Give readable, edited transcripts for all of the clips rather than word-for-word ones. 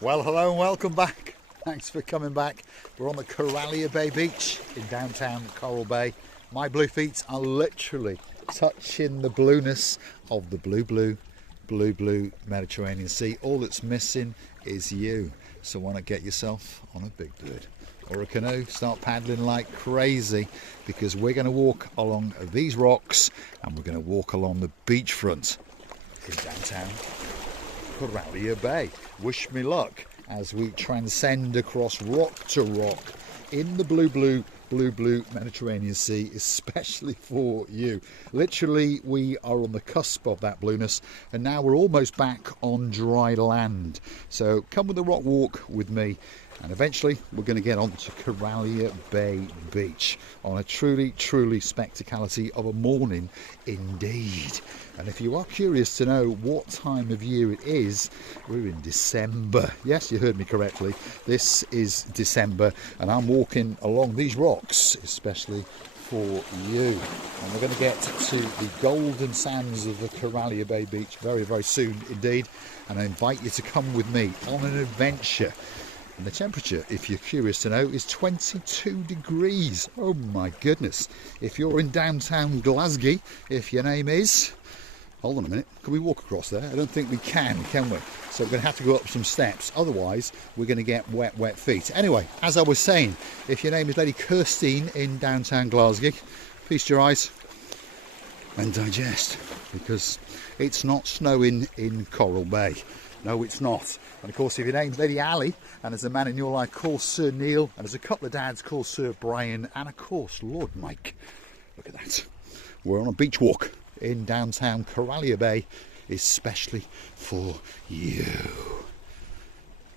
Well, hello and welcome back. Thanks for coming back. We're on the Corallia Bay Beach in downtown Coral Bay. My blue feet are literally touching the blueness of the blue Mediterranean Sea. All that's missing is you. So why not get yourself on a big bird or a canoe, start paddling like crazy, because we're going to walk along these rocks and we're going to walk along the beachfront in downtown Corallia Bay. Wish me luck as we transcend across rock to rock in the blue Mediterranean Sea, especially for you. Literally, we are on the cusp of that blueness, and now we're almost back on dry land. So come with the rock walk with me, and eventually we're going to get onto Corallia Bay Beach on a truly spectacality of a morning indeed. And if you are curious to know what time of year it is, we're in December. Yes, you heard me correctly. This is December, and I'm walking along these rocks especially for you. And we're going to get to the golden sands of the Corallia Bay Beach very soon indeed. And I invite you to come with me on an adventure. And the temperature, if you're curious to know, is 22 degrees. Oh my goodness. If you're in downtown Glasgow, if your name is... Hold on a minute, can we walk across there? I don't think we can we? So we're going to have to go up some steps, otherwise we're going to get wet feet. Anyway, as I was saying, if your name is Lady Kirstine in downtown Glasgow, feast your eyes and digest, because it's not snowing in Coral Bay. No, it's not. And of course, if your name's Lady Ali, and there's a man in your life called Sir Neil, and there's a couple of dads called Sir Brian, and of course Lord Mike. Look at that. We're on a beach walk in downtown Corallia Bay, especially for you.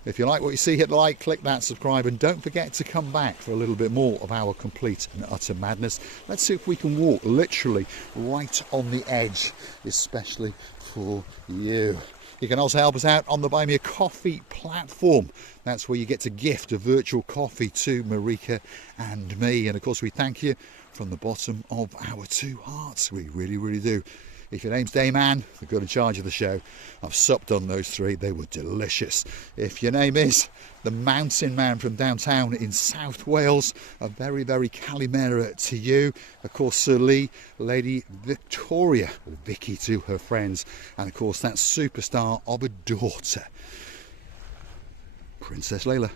If you like what you see, hit the like, click that subscribe, and don't forget to come back for a little bit more of our complete and utter madness. Let's see if we can walk literally right on the edge, especially for you. You can also help us out on the Buy Me a Coffee platform. That's where you get to gift a virtual coffee to Marika and me. And of course, we thank you from the bottom of our two hearts. We really do. If your name's Dame Anne, the girl in charge of the show, I've supped on those three. They were delicious. If your name is the Mountain Man from downtown in South Wales, a very Calimera to you. Of course, Sir Lee, Lady Victoria, or Vicky to her friends, and of course that superstar of a daughter, Princess Layla.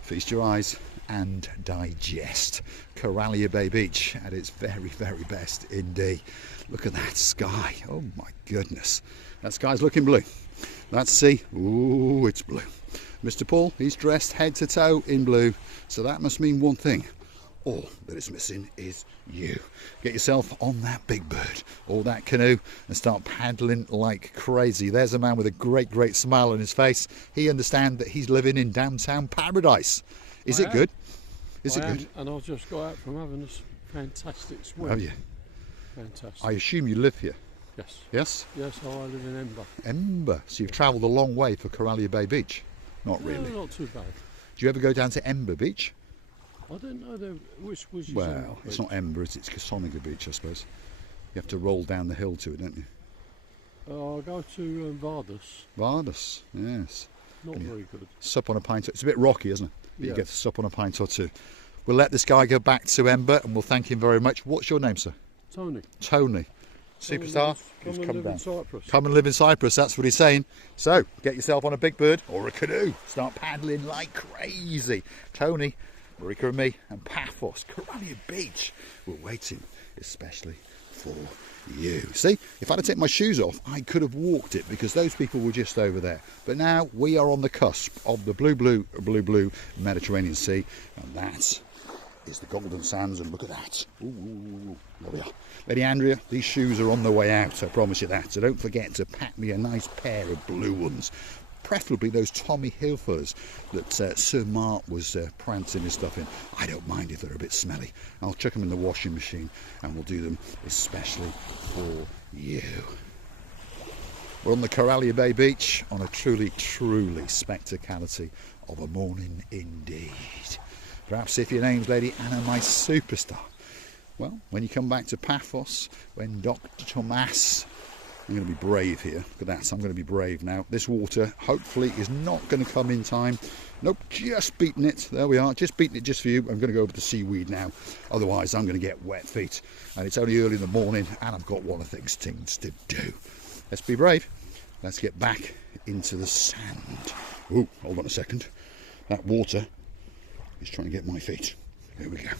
Feast your eyes and digest. Corallia Bay Beach at its very best indeed. Look at that sky. Oh my goodness. That sky's looking blue. That sea, ooh, it's blue. Mr. Paul, he's dressed head to toe in blue. So that must mean one thing. All that is missing is you. Get yourself on that big bird or that canoe and start paddling like crazy. There's a man with a great smile on his face. He understands that he's living in downtown paradise. Is it good? Is it good? And I've just got out from having a fantastic swim. Have you? Fantastic. I assume you live here? Yes. Yes? Yes, I live in Ember. Ember. So you've travelled a long way for Corallia Bay Beach? Not really. No, not too bad. Do you ever go down to Ember Beach? I don't know which was your Well, it's not Ember, it's Kasonica Beach, I suppose. You have to roll down the hill to it, don't you? I'll go to Vardus. Vardus, yes. Not very good. Sup on a pint. It's a bit rocky, isn't it? But yeah. You get to sup on a pint or two. We'll let this guy go back to Ember and we'll thank him very much. What's your name, sir? Tony. Tony. Superstar. Come and live in Cyprus. Come and live in Cyprus, that's what he's saying. So, get yourself on a big bird or a canoe. Start paddling like crazy. Tony, Marika and me, and Paphos, Corallia Beach. We're waiting, especially for you. See, if I'd have taken my shoes off, I could have walked it because those people were just over there. But now we are on the cusp of the blue Mediterranean Sea, and that is the golden sands. And look at that. Ooh, there we are. Lady Andrea, these shoes are on the way out, I promise you that. So don't forget to pack me a nice pair of blue ones. Preferably those Tommy Hilfigers that Sir Mark was prancing his stuff in. I don't mind if they're a bit smelly. I'll chuck them in the washing machine and we'll do them especially for you. We're on the Corallia Bay Beach on a truly spectacality of a morning indeed. Perhaps if your name's Lady Anna, my superstar. Well, when you come back to Paphos, when Dr. Tomas I'm going to be brave here. Look at that, I'm going to be brave now. This water hopefully is not going to come in time. Nope, just beating it. There we are, just beating it just for you. I'm going to go over the seaweed now. Otherwise, I'm going to get wet feet. And it's only early in the morning and I've got one of things to do. Let's be brave. Let's get back into the sand. Oh, hold on a second. That water is trying to get my feet. There we go.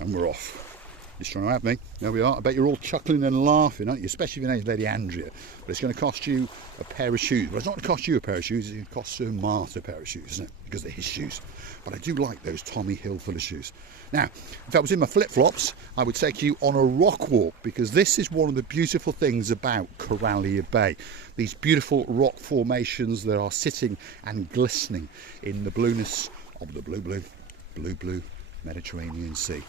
And we're off. It's trying to have me. There we are. I bet you're all chuckling and laughing, aren't you? Especially if your name's Lady Andrea. But it's going to cost you a pair of shoes. Well, it's not going to cost you a pair of shoes. It's going to cost Sir Martha a pair of shoes, isn't it? Because they're his shoes. But I do like those Tommy Hilfiger shoes. Now, if I was in my flip-flops, I would take you on a rock walk, because this is one of the beautiful things about Corallia Bay. These beautiful rock formations that are sitting and glistening in the blueness of the blue Mediterranean Sea.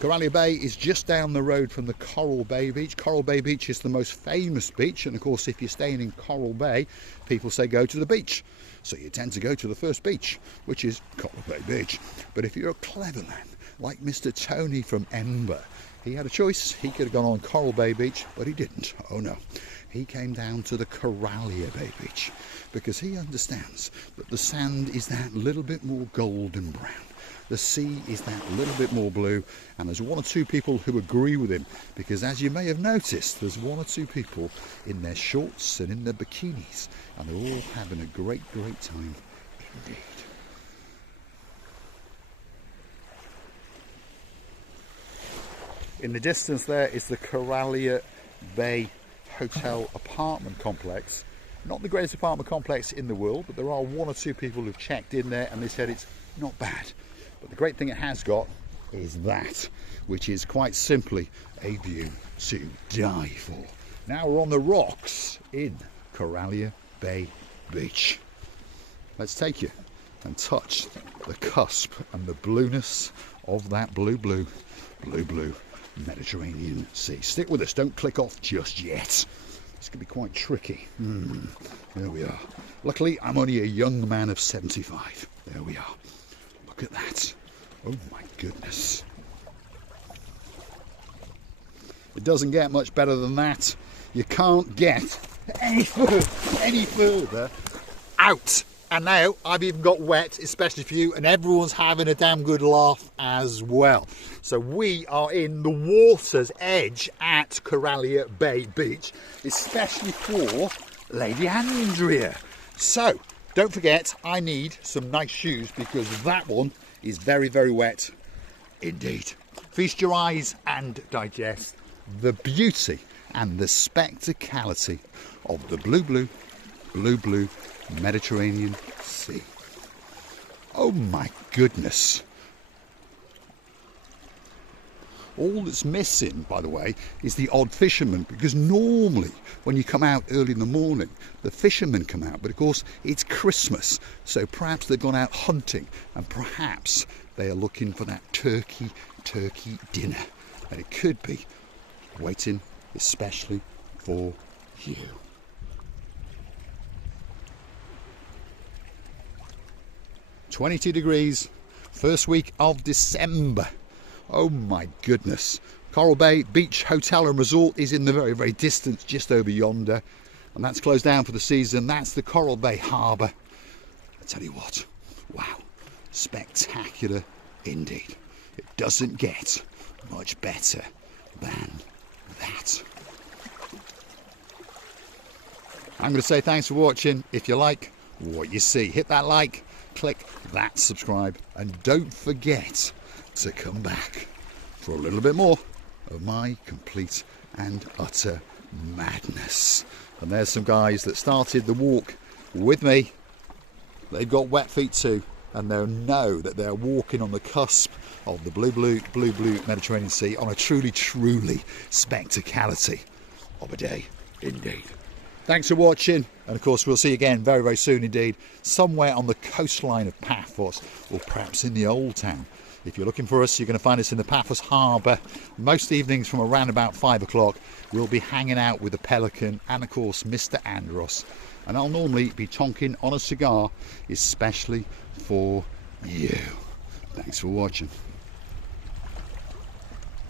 Corallia Bay is just down the road from the Coral Bay Beach. Coral Bay Beach is the most famous beach, and of course if you're staying in Coral Bay, people say go to the beach. So you tend to go to the first beach, which is Coral Bay Beach. But if you're a clever man, like Mr. Tony from Ember, he had a choice. He could have gone on Coral Bay Beach, but he didn't. Oh no. He came down to the Corallia Bay Beach because he understands that the sand is that little bit more golden brown. The sea is that little bit more blue, and there's one or two people who agree with him, because as you may have noticed, there's one or two people in their shorts and in their bikinis, and they're all having a great time indeed. In the distance there is the Corallia Bay Hotel apartment complex. Not the greatest apartment complex in the world, but there are one or two people who've checked in there and they said it's not bad. But the great thing it has got is that, which is quite simply a view to die for. Now we're on the rocks in Corallia Bay Beach. Let's take you and touch the cusp and the blueness of that blue Mediterranean Sea. Stick with us, don't click off just yet. This could be quite tricky. There we are. Luckily, I'm only a young man of 75. There we are. Look at that. Oh my goodness. It doesn't get much better than that. You can't get any further out. And now I've even got wet, especially for you, and everyone's having a damn good laugh as well. So we are in the water's edge at Corallia Bay Beach, especially for Lady Andrea. So don't forget, I need some nice shoes because that one is very wet indeed. Feast your eyes and digest the beauty and the spectacality of the blue Mediterranean Sea. Oh my goodness. All that's missing, by the way, is the odd fisherman, because normally when you come out early in the morning, the fishermen come out, but of course it's Christmas, so perhaps they've gone out hunting, and perhaps they are looking for that turkey dinner, and it could be waiting especially for you. (22 degrees), first week of December. Oh my goodness. Coral Bay Beach Hotel and Resort is in the very distance, just over yonder, and that's closed down for the season. That's the Coral Bay Harbour. I tell you what, wow, spectacular indeed. It doesn't get much better than that. I'm going to say thanks for watching. If you like what you see, hit that like, click that subscribe, and don't forget to come back for a little bit more of my complete and utter madness. And there's some guys that started the walk with me. They've got wet feet too, and they'll know that they're walking on the cusp of the blue Mediterranean Sea on a truly spectacality of a day indeed. Thanks for watching, and of course we'll see you again very soon indeed, somewhere on the coastline of Paphos, or perhaps in the old town. If you're looking for us, you're going to find us in the Paphos Harbour. Most evenings from around about 5 o'clock, we'll be hanging out with the Pelican and of course Mr. Andros. And I'll normally be tonking on a cigar, especially for you. Thanks for watching.